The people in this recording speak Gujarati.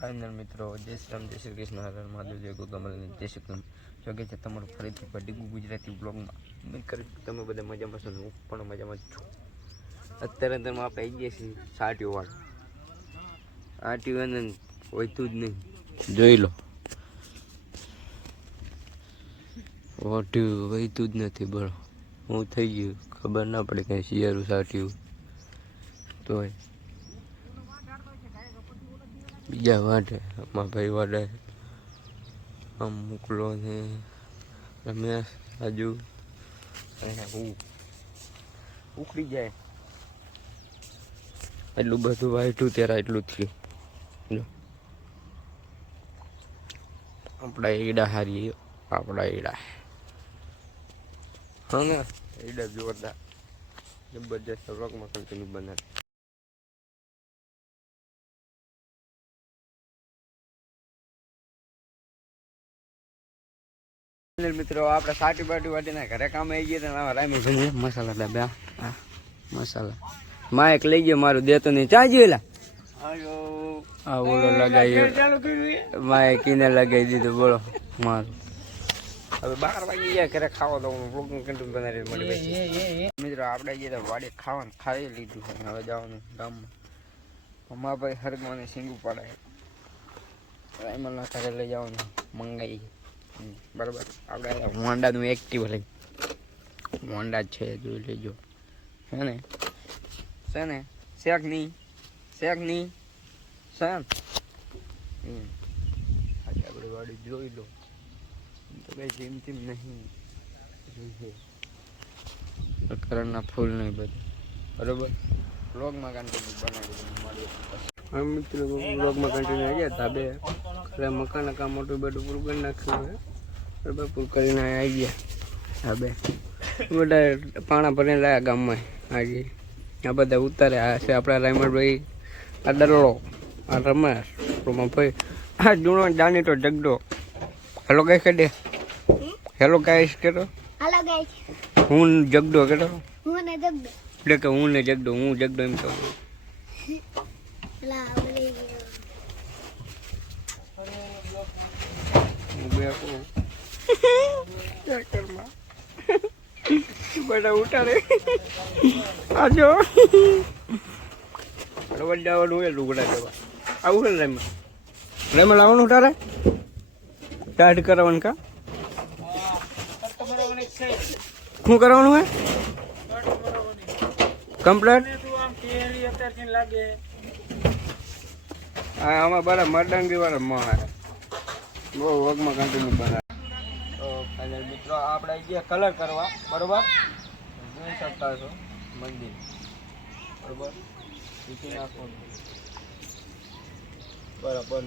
ફાઇનલ મિત્રો જય શ્રી કૃષ્ણ હર હર મહાદેવ જય ગોગમલ જય શ્રી કૃષ્ણ જોગે છે તમારું ફરીથી ડીગુ ગુજરાતી બ્લોગમાં ઉમ્મીદ કરું તમે બધા મજામાં છો હું પણ મજામાં જ છું અત્યારે તમે આપણે આવી ગયા છીએ સાટીઓ વાળા આટીઓ ને હોયતું જ નહીં જોઈ લો વાટ્યું વહીતું જ નથી બરો હું થઈ ગયું ખબર ના પડે કંઈ શિયાળું સાટ્યું તોય બીજા વાટે અમારા ભાઈ વાટે આમ મોકલો ને રમેશ રાજુ હું ઉખડી જાય એટલું બધું વાઈટું ત્યારે એટલું થયું જો આપણા ઈડા હારી આપણા ઈડા હા ને ઈડા જોરદાર જબરજસ્ત વ્લોગમાં કન્ટિન્યુ બનાવે મિત્રો આપણે સાટી બાટી વાટીને ઘરે કામ આવી ગયા રામી જમીએ મસાલા ડબ્યા મસાલા માં એક લઈ ગયો મારું દેતો નહીં ચા જોયેલા આ ઓલો લગાવ્યો માએ કીને લગાવી દીધું બોલો મારું હવે 12 વાગી ગયા ઘરે ખાવા તો બ્લોગનું કન્ટિન્યુ બનાવી મળી મિત્રો આપણે ગયા વાડી ખાવાનું ખાઈ લીધું છે હવે જવાનું ગામમાં મા ભાઈ હરગવાને સિંગું પડાય રાયમલના ઘરે લઈ જવાનું મંગાઈ બરાબર આપણે હોન્ડાનું એક્ટિવ લઈ હોન્ડા છે જોઈ લેજો હે ને છે ને શેક નહીં છે ને આજે આપણે વાડી જોઈ લો તો કઈ જેમ તેમ નહીં જોઈએ કરણના ફૂલ નહીં બધું બરાબર બ્લોગમાં કન્ટિન્યુ બનાવી હા મિત્રો બ્લોગમાં કન્ટિન્યુ આવી ગયા ધાબે ખરે મકાન કામ મોટું બધું પૂરું કરી નાખ્યું હોય બરાબર પૂરું કરીને આવી ગયા ધાબે બધા પાણા ભરીને લાયા ગામમાં આજે આ બધા ઉતારે આ છે આપણા રાયમલભાઈ આ દરડો આ રમેશ ભાઈ આ જૂનો જાણીતો જગડો હેલો ગાઈસ કે હેલો ગાઈસ કેતો હેલો ગાઈસ હું જગડો કેતો હું ને જગડો એટલે કે હું ને જગડો હું જગડો એમ કહું લા બોલી હું બેકો ચક્કરમાં બધા ઉતારે આજો વડાવડ હોય લુગડા જવા આવું ને રેમલ આવવાનું તારે ચાર્જ કરાવવાનું કા શું કરવાનું હે કમ્પ્લેટ હા આમાં બરાબર મરદાંગી વાળા માં બહુ વર્કમાં કન્ટિન્યુ બનાવે તો ફાઇનલ મિત્રો આપણે ગયા કલર કરવા બરોબર જોઈ શકતા છો મંદિર બરોબર મૂકી નાખવાનું બરાબર